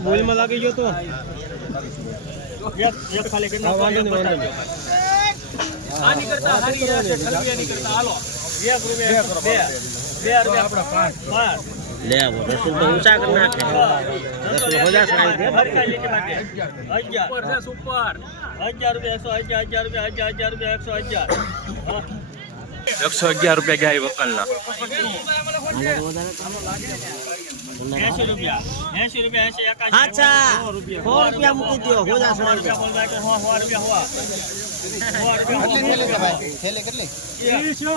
ભૂલમાં લાગી ગયો તો આની કરતા હારી કરતા હાલો એક રૂપિયા બે બે રૂપિયા આપણા પાંચ પાંચ લે રસુલ તો ઊંચા કરી નાખે. રસુલ હોજા સણાઈ દે અગિયાર સુપર. અગિયાર રૂપિયા એકસો અગિયાર અગિયાર રૂપિયા અગિયાર અગિયાર રૂપિયા એકસો અગિયાર હા. એકસો અગિયાર રૂપિયા ગાય વકલના એંશી રૂપિયા. એંશી રૂપિયા એંશી એકાશી. હાચા સો રૂપિયા. સો રૂપિયા મૂકી દો હોજા સો સણાઈ દે રૂપિયા બોલ બાકી સો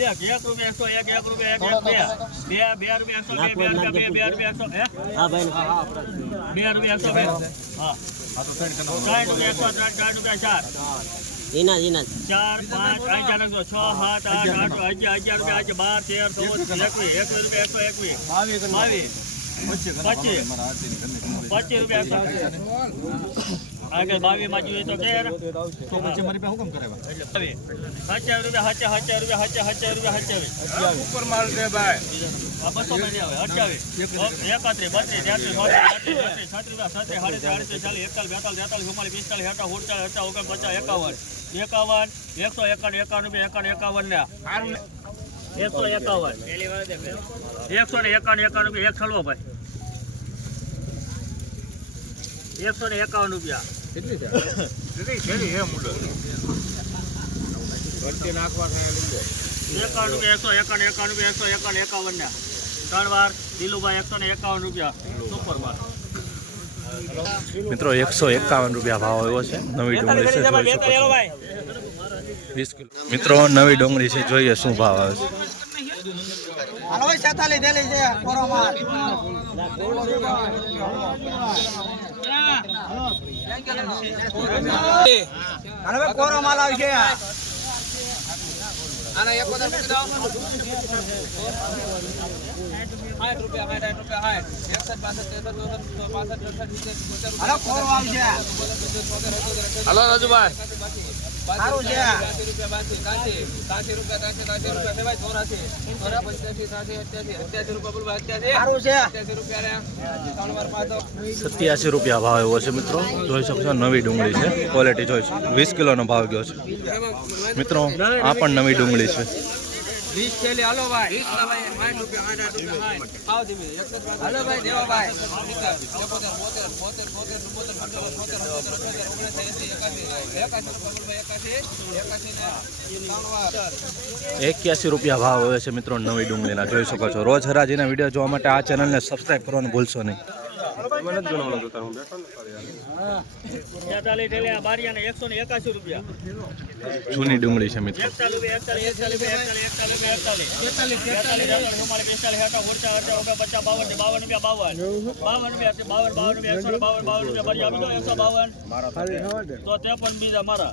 સો રૂપિયા સો. સો રૂપિયા એક એક રૂપિયા એકસો એક એક રૂપિયા એક એક બે બે બે રૂપિયા એકસો બે બે રૂપિયા બે બે રૂપિયા એકસો હે? હા ભાઈ બે રૂપિયા એકસો બે હા. ત્રણ રૂપિયા એકસો ત્રણ ચાર રૂપિયા ચાર. એના એના ચાર પાંચ એકસો છ સાત આઠ આઠ અગિયાર અગિયાર રૂપિયા આજે બાર તેર ચૌદ એકવીસ એકવીસ રૂપિયા એકસો એકવીસ. બાવીસ એકસો આગળ બાવીસમાં જોઈએ તો કે તો પછી મારી પાસે હુકમ કરાવ્યા હચાર રૂપિયા હચા હચાર રૂપિયા હચા હચાર રૂપિયા હચાવીસ ઉપર માલ દે ભાઈ. આ બસો માં નહીં આવે અઠ્યાવીસ. એકત્રીસ બત્રીસ તેત્રીસ ચોત્રીસ છત્રીસ છત્રીસ છત્રીસ સાડત્રીસ આડત્રીસ ચાલીસ એકતાલીસ બેતાલીસ તેતાલીસ ચુમ્માલીસ પિસ્તાલીસ હેઠા ઉડચાલીસ હેઠા ઓગણ પચાસ એકાવન. એકાવન એકસો એકાવન એકાવન રૂપિયા એકાવન એકાવન ને. એકસો એકાવન. એકસો ને એકાવન એકાવન રૂપિયા એક છલવો ભાઈ. એકસો ને એકાવન રૂપિયા. એકાવન રૂપિયા એકસો એકાવન એકાવન રૂપિયા એકસો એકાવન એકાવન ને. ત્રણ વાર દિલુભાઈ એકસો ને એકાવન રૂપિયા. સુપર વાર. મિત્રો એકસો એકાવન રૂપિયા ભાવ આવ્યો છે. નવી ડુંગળી છે જોઈ શકો છો. વીસ કિલો. મિત્રો નવી ડુંગળી છે જોઈએ શું ભાવ આવે છે. હાલો છેતાલી દેલી છે કોરોમાં હવે કોરો માલ આવશે હાલો કોરો આવશે હલો રાજુભાઈ. સારું છે. સત્યાસી રૂપિયા ભાવ એવો છે મિત્રો. જોઈ શકશો નવી ડુંગળી છે. ક્વોલિટી જોઈ વીસ કિલોનો ભાવ ગયો છે. મિત્રો, આ પણ નવી ડુંગળી છે. વીસ થેલી હાલો ભાઈ. હાલો ભાઈ દેવા ભાઈ. એક્યાસી રૂપિયા ભાવ હોય છે મિત્રો નવી ડુંગળીના. જોઈ શકો છો. રોજ હરાજીના વીડિયો જોવા માટે આ ચેનલને સબસ્ક્રાઇબ કરવાનું ભૂલશો નહીં. આ બારિયાના એકસો ને એકાશી રૂપિયા જૂની ડુંગળી છે મિત્રો. એકતાલીસ રૂપિયા એકતાલીસ એકતાલીસ એકતાલીસ એકતાલીસ એકતાલીસ એકતાલીસ એકતાલીસ ચુમ્માલીસ હેઠા ઓરચા અઠા ઓગણ પચાસ બાવન બાવન રૂપિયા બાવન બાવન રૂપિયા બાવન બાવન રૂપિયા એકસો બાવન બાવન રૂપિયા ભરી આપી દો એકસો બાવન તો ત્રેપન બીજા મારા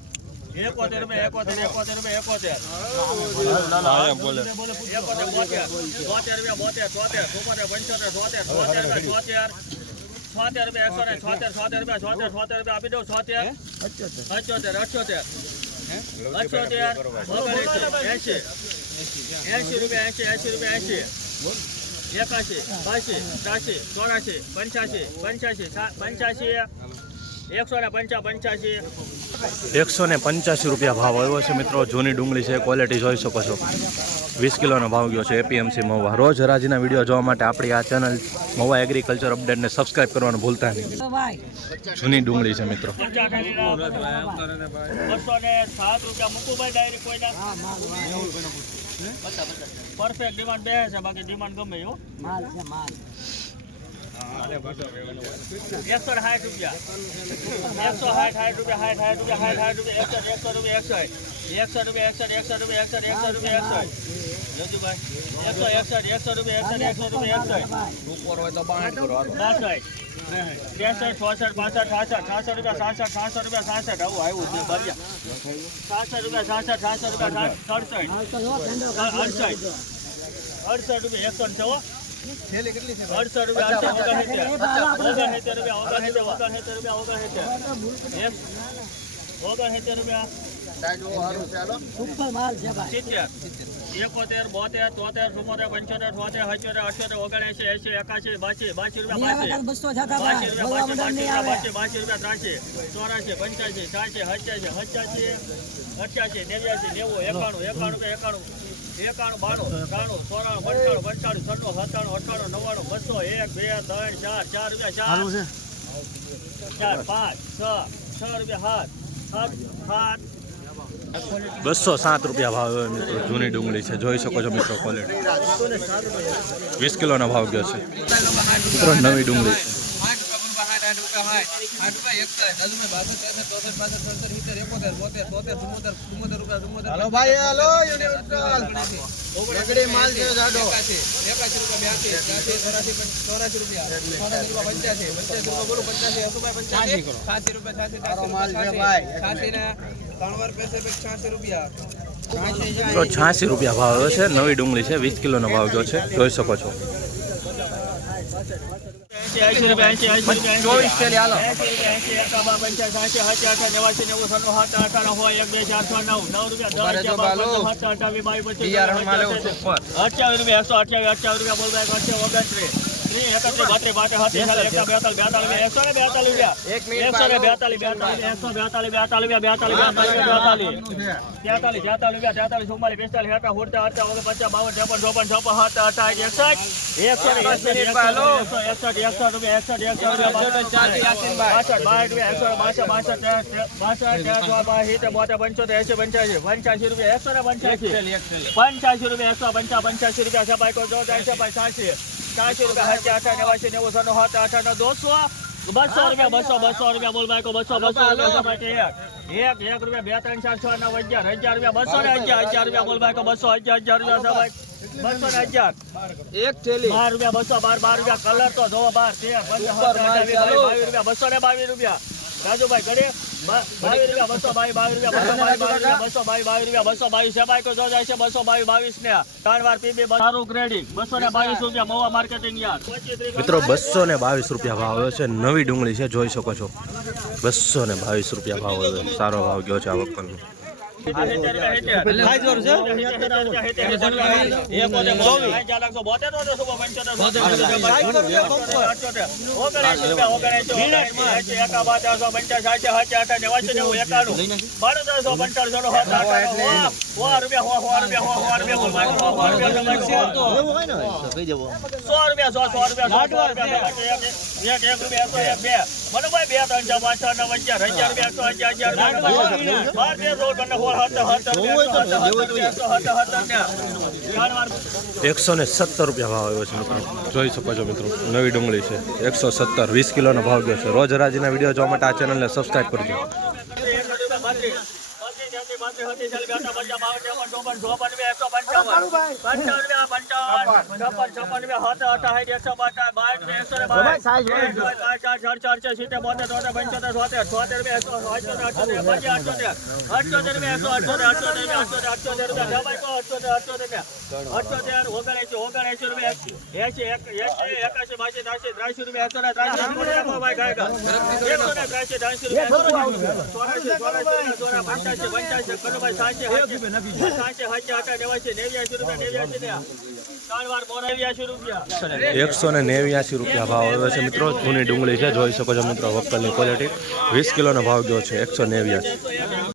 એકોતેર રૂપિયા એકોતેર એકોતેર રૂપિયા એકોતેર. એકોતેર બોતેર. બોતેર રૂપિયા બોતેર ચોતેર. ચોપોતેર પંચોતેર ચોતેર ચોતેર રૂપિયા છોતેર છોતેર રૂપિયા એકસો ને છોતેર છોતેર રૂપિયા છોતેર છોતેર રૂપિયા આપી દઉં છોતેર. અઠ્યોતેર અઠ્યોતેર. અઠ્યોતેર એંશી. એંશી રૂપિયા એંશી એંશી રૂપિયા એંશી. એકાશી બાસી ત્રાસી ચોરાશી પંચ્યાસી પંચ્યાસી પંચ્યાસી. એકસો ને પંચા પંચ્યાસી. એકસો ને પંચ્યાસી રૂપિયા ભાવ આવ્યો છે મિત્રો. જૂની ડુંગળી છે ક્વોલિટી જોઈ શકો છો. વીસ કિલોનો ભાવ ગયો છે એપીએમસી મહુવા. રોજ હરાજીના વીડિયો જોવા માટે આપણી આ ચેનલ મહુવા એગ્રીકલ્ચર અપડેટને સબસ્ક્રાઈબ કરવાનું ભૂલતા નહીં. જૂની ડુંગળી છે મિત્રો. પરફેક્ટ ડિમાન્ડ બે છે બાકી ડિમાન્ડ ગમે એવું માલ છે માલ. એકસો સાઠ રૂપિયા. એકસો સાઠ સાઠ રૂપિયા સાઠ સાઠ રૂપિયા સાઠ સાઠ રૂપિયા એકસો એકસો રૂપિયા એકસો એકસો રૂપિયા એકસો એકસો રૂપિયા એકસો એકસો રૂપિયા એકસો જોજુભાઈ એકસો એકસઠ એકસો રૂપિયા એકસો એકસો રૂપિયા એકસો ઉપર હોય તો પાંચ. બાસઠ ત્રેસઠ ચોસઠ પાસઠ છાસઠ છાસઠ રૂપિયા સાસઠ છાસઠ રૂપિયા સાસઠ. આવું આવ્યું છે બરિયા સાસઠ રૂપિયા સાસઠ છાસઠ રૂપિયા સાઠ સડસઠ અડસઠ. અડસઠ રૂપિયા એકસો ને છ થેલી કેટલી છે? અડસઠ રૂપિયા અડસઠ ઓગણસિત્તેર ઓગણસિત્તેર રૂપિયા ઓગણસિત્તેર ઓગણસિત્તેર રૂપિયા ઓગણસિત્તેર. એક ઓગણસિત્તેર રૂપિયા. સાઈડ ઓ છે હાલો. એકોતેર બોતેર તોતેર ચુમ્મોતેર પંચોતેર છોતેર સત્યોતેર અઠ્યોતેર ઓગણએસી એસી એકાશી બાસી બાસી રૂપિયા બાસી. રૂપિયા બાસી રૂપિયા રૂપિયા ત્રાસી ચોરાસી પંચ્યાસી છ્યાસી સત્યાસી સત્યાસી અઠ્યાસી નેવ્યાસી નેવું એકાણું એકાણું કે એકાણું. એકાણું બાણું ત્રાણું ચોરાણું પંચાણું પંચાણું છન્નું સત્તાણું અઠાણું નવ્વાણું બસો એક બે ત્રણ ચાર ચાર રૂપિયા ચાર. ચાર પાંચ છ છ રૂપિયા સાત સાત સાત. બસો સાત રૂપિયા ભાવ મિત્રો જૂની ડુંગળી છે. જોઈ શકો છો મિત્રો ક્વોલિટી વીસ કિલોનો ભાવ ગયો છે. મિત્રો નવી ડુંગળી છે. હાલો ભાઈ હાલો નગડી માલ છે જાડો. એકાશી એકાશી રૂપિયા બ્યાસી ચોરાસી ચોરાસી રૂપિયા. રૂપિયા પંચ્યાસી પંચ્યાસી રૂપિયા બોલો પંચ્યાસી અજુભાઈ પંચ્યાસી. છાસી રૂપિયા છાસી છાસી છાસી ને ત્રણ વાર પૈસે છાસી રૂપિયા. મિત્રો છ્યાસી રૂપિયા ભાવ છે નવી ડુંગળી છે વીસ કિલોનો ભાવ જો છે જોઈ શકો છો. ચોવીસ થેલી હાલો. અઠ્યાવીસ, રૂપિયા એકસો અઠ્યાવીસ અઠ્યાવીસ રૂપિયા બોલવા ઓગણત્રીસ પંચ્યાસી રૂપિયા એકસો પંચા પંચ્યાસી રૂપિયા છપાઈ કો જો જાય છપાઈ સાતસી સાતસી રૂપિયા હજાર અઠા નેવાસી નેવું સનું સાત અઠા ને દોસો બસો રૂપિયા બસો બસો રૂપિયા બોલ બસો બસો રૂપિયા એક એક રૂપિયા બે ત્રણ ચાર છ નવ અગિયાર અગિયાર રૂપિયા બસો ને અગિયાર અગિયાર રૂપિયા બોલ ભાઈ બસો અગિયાર અગિયાર રૂપિયા. બસો ને અગિયાર. એક થેલી. બાર રૂપિયા બસો બાર બાર રૂપિયા કલર તો જોવો બાર તેર બાવીસ રૂપિયા બસો ને બાવીસ રૂપિયા. રાજુભાઈ ઘડે બાવીસ રૂપિયા, બસો બાવીસ બાવીસ રૂપિયા, બસો બાવીસ બાવીસ રૂપિયા, બસો બાવીસ સેબાઈ તો જાય છે, બસો બાવીસ બાવીસ ને. વાર પીબી સારું ક્રેડિટ બસો ને બાવીસ રૂપિયા, મવા માર્કેટિંગ યાર. મિત્રો, બસો ને બાવીસ રૂપિયા ભાવ આવ્યો છે. નવી ડુંગળી છે, જોઈ શકો છો. બસો ને બાવીસ રૂપિયા ભાવ આવ્યો સારો ભાવ ગયો છે આ વખતનો. સો રૂપિયા સો સો રૂપિયા સો રૂપિયા. એક એકસો એક બે. મને ભાઈ બે ત્રણ ચાર પાંચ છ નવ અગિયાર અગિયાર રૂપિયા એકસો અગિયાર અગિયાર બાર. તેર સોળ પંદર સોળ સત્તર સત્તર એકસો સત્તર સત્તર ને એકસો ને સત્તર રૂપિયા ભાવ આવ્યો છે મિત્રો. જોઈ શકો છો મિત્રો નવી ડુંગળી છે. એકસો સત્તર વીસ કિલોનો ભાવ ગયો છે. રોજ હરાજીના વીડિયો જોવા માટે આ ચેનલને સબસ્ક્રાઈબ કરજો. પાંત્રી પાંત્રી હતી ચાલ બેઠા પંચાવન આવે છે ચોપન ચોપન બે રૂપિયા ડબલ એસી એસી એકાસી બાસી રૂપિયા એકસો ને ને ત્રાસી ત્રાસી રૂપિયા રૂપિયા એકસો ને નેવ્યાસી રૂપિયા ભાવ આવ્યો છે મિત્રો. જૂની ડુંગળી છે જોઈ શકો છો મિત્રો વક્કલની ક્વોલિટી વીસ કિલોનો ભાવ ગયો છે એકસો નેવ્યાસી